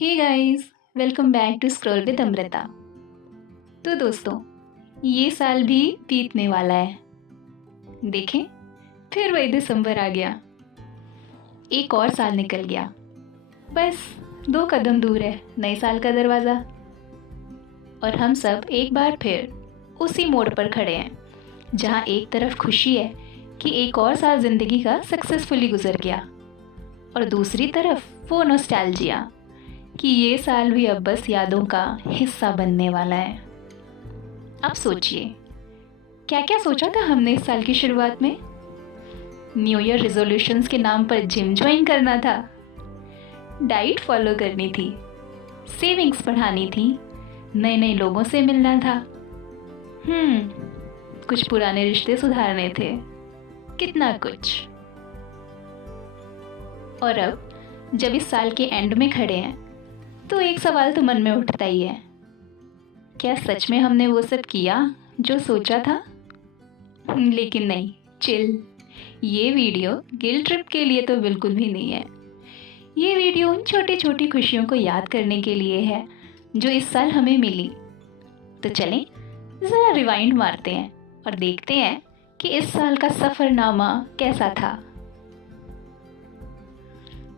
Hey guys, welcome back to Scroll with Amrita. तो दोस्तों, ये साल भी बीतने वाला है। देखें, फिर वही दिसंबर आ गया। एक और साल निकल गया। बस 2 कदम दूर है नए साल का दरवाज़ा। और हम सब एक बार फिर उसी मोड़ पर खड़े हैं, जहाँ एक तरफ खुशी है कि एक और साल ज़िंदगी का सक्सेसफुली गुजर गया, और दूसरी तरफ वो नॉस्टैल्जिया कि ये साल भी अब बस यादों का हिस्सा बनने वाला है। अब सोचिए, क्या क्या सोचा था हमने इस साल की शुरुआत में? न्यू ईयर रिजोल्यूशंस के नाम पर जिम ज्वाइन करना था, डाइट फॉलो करनी थी, सेविंग्स बढ़ानी थी, नए नए लोगों से मिलना था, कुछ पुराने रिश्ते सुधारने थे, कितना कुछ। और अब जब इस साल के एंड में खड़े हैं तो एक सवाल तो मन में उठता ही है, क्या सच में हमने वो सब किया जो सोचा था? लेकिन नहीं, चिल। ये वीडियो गिल्ट ट्रिप के लिए तो बिल्कुल भी नहीं है। ये वीडियो उन छोटी छोटी खुशियों को याद करने के लिए है जो इस साल हमें मिली। तो चलें, ज़रा रिवाइंड मारते हैं और देखते हैं कि इस साल का सफ़रनामा कैसा था।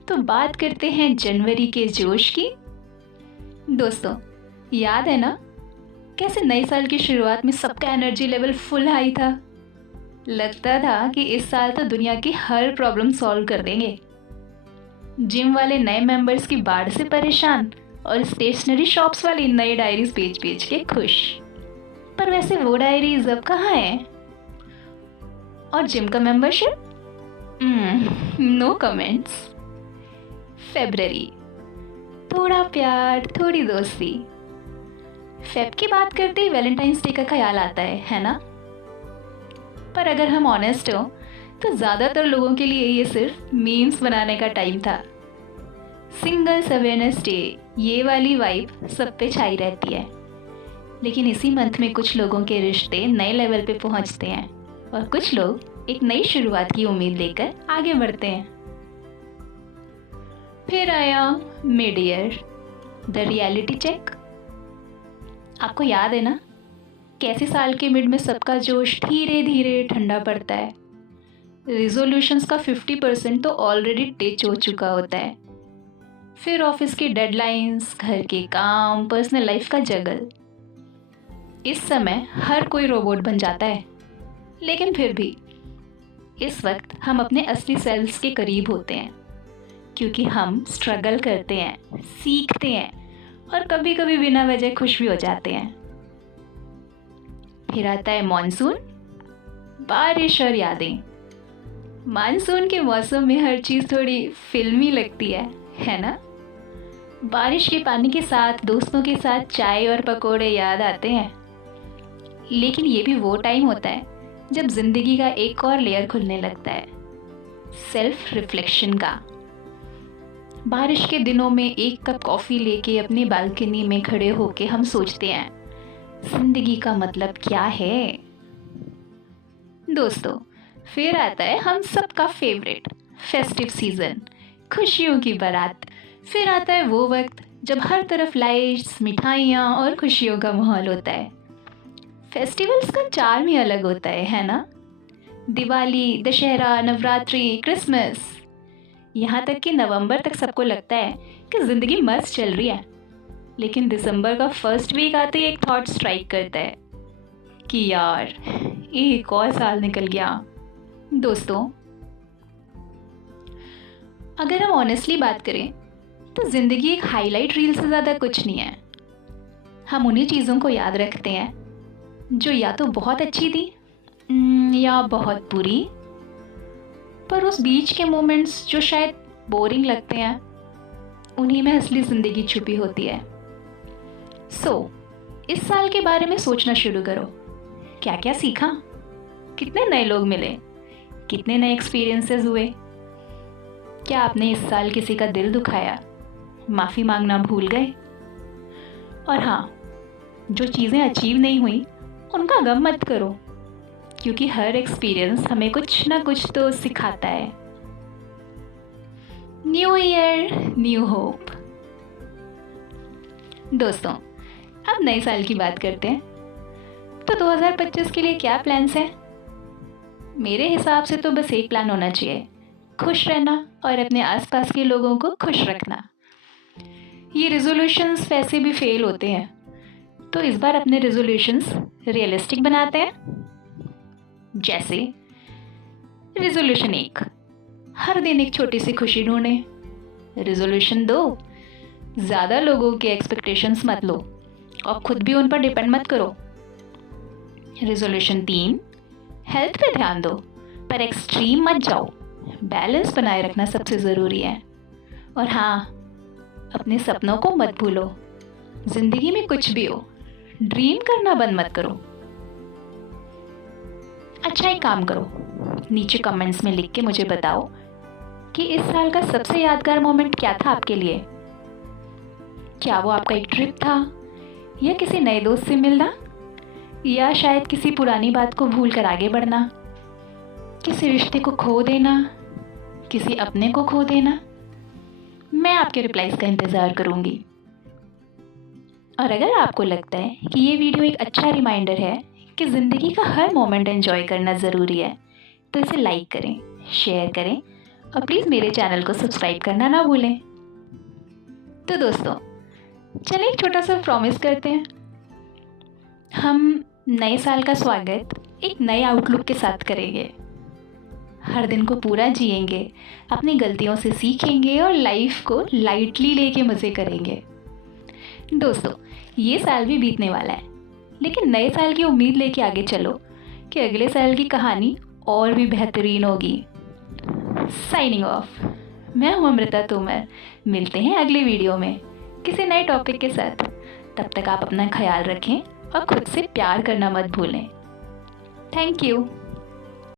तो बात करते हैं जनवरी के जोश की। दोस्तों, याद है ना कैसे नए साल की शुरुआत में सबका एनर्जी लेवल फुल हाई था? लगता था कि इस साल तो दुनिया की हर प्रॉब्लम सॉल्व कर देंगे। जिम वाले नए मेंबर्स की बाढ़ से परेशान और स्टेशनरी शॉप्स वाली नई डायरीज बेच के खुश। पर वैसे वो डायरीज अब कहाँ हैं? और जिम का मेंबरशिप? No comments. फेब्रवरी, थोड़ा प्यार, थोड़ी दोस्ती। फेब की बात करते ही वैलेंटाइंस डे का ख्याल आता है ना? पर अगर हम ऑनेस्ट हो तो ज़्यादातर लोगों के लिए ये सिर्फ मीम्स बनाने का टाइम था। सिंगल्स अवेयरनेस डे, ये वाली वाइब सब पे छाई रहती है। लेकिन इसी मंथ में कुछ लोगों के रिश्ते नए लेवल पे पहुंचते हैं और कुछ लोग एक नई शुरुआत की उम्मीद लेकर आगे बढ़ते हैं। फिर आया mid year, the reality check. आपको याद है ना कैसे साल के मिड में सबका जोश धीरे धीरे ठंडा पड़ता है। रिजोल्यूशंस का 50% तो ऑलरेडी टिच हो चुका होता है। फिर ऑफिस की डेडलाइंस, घर के काम, पर्सनल लाइफ का जगल। इस समय हर कोई रोबोट बन जाता है, लेकिन फिर भी इस वक्त हम अपने असली सेल्स के करीब होते हैं, क्योंकि हम स्ट्रगल करते हैं, सीखते हैं और कभी कभी बिना वजह खुश भी हो जाते हैं। फिर आता है मॉनसून, बारिश और यादें। मानसून के मौसम में हर चीज़ थोड़ी फिल्मी लगती है ना? बारिश के पानी के साथ दोस्तों के साथ चाय और पकोड़े याद आते हैं। लेकिन ये भी वो टाइम होता है जब जिंदगी का एक और लेयर खुलने लगता है, सेल्फ रिफ्लेक्शन का। बारिश के दिनों में एक कप कॉफ़ी लेके अपनी बालकनी में खड़े होके हम सोचते हैं, जिंदगी का मतलब क्या है? दोस्तों, फिर आता है हम सबका फेवरेट फेस्टिव सीजन, खुशियों की बारात। फिर आता है वो वक्त जब हर तरफ लाइट्स, मिठाइयाँ और खुशियों का माहौल होता है। फेस्टिवल्स का चार्म ही अलग होता है ना? दिवाली, दशहरा, नवरात्रि, क्रिसमस, यहाँ तक कि नवंबर तक सबको लगता है कि ज़िंदगी मस्त चल रही है। लेकिन दिसंबर का फर्स्ट वीक आते ही एक थॉट स्ट्राइक करता है कि यार, एक और साल निकल गया। दोस्तों, अगर हम ऑनेस्टली बात करें तो ज़िंदगी एक हाईलाइट रील से ज़्यादा कुछ नहीं है। हम उन्हीं चीज़ों को याद रखते हैं जो या तो बहुत अच्छी थी या बहुत बुरी, पर उस बीच के मोमेंट्स जो शायद बोरिंग लगते हैं, उन्हीं में असली ज़िंदगी छुपी होती है। इस साल के बारे में सोचना शुरू करो। क्या क्या सीखा? कितने नए लोग मिले? कितने नए एक्सपीरियंसेस हुए? क्या आपने इस साल किसी का दिल दुखाया, माफ़ी मांगना भूल गए? और हाँ, जो चीज़ें अचीव नहीं हुई उनका गम मत करो, क्योंकि हर एक्सपीरियंस हमें कुछ ना कुछ तो सिखाता है। New year, new hope. दोस्तों, अब नए साल की बात करते हैं। तो 2025 के लिए क्या प्लान्स हैं? मेरे हिसाब से तो बस एक प्लान होना चाहिए, खुश रहना और अपने आसपास के लोगों को खुश रखना। ये रेजोल्यूशंस वैसे भी फेल होते हैं, तो इस बार अपने रेजोल्यूशंस रियलिस्टिक बनाते हैं। जैसे रेजोल्यूशन 1, हर दिन एक छोटी सी खुशी ढूंढें। रेजोल्यूशन 2, ज़्यादा लोगों के एक्सपेक्टेशंस मत लो और खुद भी उन पर डिपेंड मत करो। रेजोल्यूशन 3, हेल्थ पे ध्यान दो पर एक्सट्रीम मत जाओ। बैलेंस बनाए रखना सबसे ज़रूरी है। और हाँ, अपने सपनों को मत भूलो। ज़िंदगी में कुछ भी हो, ड्रीम करना बंद मत करो। अच्छा, एक काम करो, नीचे कमेंट्स में लिख के मुझे बताओ कि इस साल का सबसे यादगार मोमेंट क्या था आपके लिए। क्या वो आपका एक ट्रिप था, या किसी नए दोस्त से मिलना, या शायद किसी पुरानी बात को भूल कर आगे बढ़ना, किसी रिश्ते को खो देना, किसी अपने को खो देना। मैं आपके रिप्लाईज का इंतज़ार करूँगी। और अगर आपको लगता है कि ये वीडियो एक अच्छा रिमाइंडर है कि ज़िंदगी का हर मोमेंट एंजॉय करना ज़रूरी है, तो इसे लाइक करें, शेयर करें और प्लीज़ मेरे चैनल को सब्सक्राइब करना ना भूलें। तो दोस्तों, चलिए एक छोटा सा प्रॉमिस करते हैं। हम नए साल का स्वागत एक नए आउटलुक के साथ करेंगे। हर दिन को पूरा जिएंगे, अपनी गलतियों से सीखेंगे और लाइफ को लाइटली लेके मज़े करेंगे। दोस्तों, ये साल भी बीतने वाला है, लेकिन नए साल की उम्मीद लेके आगे चलो कि अगले साल की कहानी और भी बेहतरीन होगी। Signing off. मैं हूँ अमृता तोमर। मिलते हैं अगले वीडियो में किसी नए टॉपिक के साथ। तब तक आप अपना ख्याल रखें और खुद से प्यार करना मत भूलें। Thank you.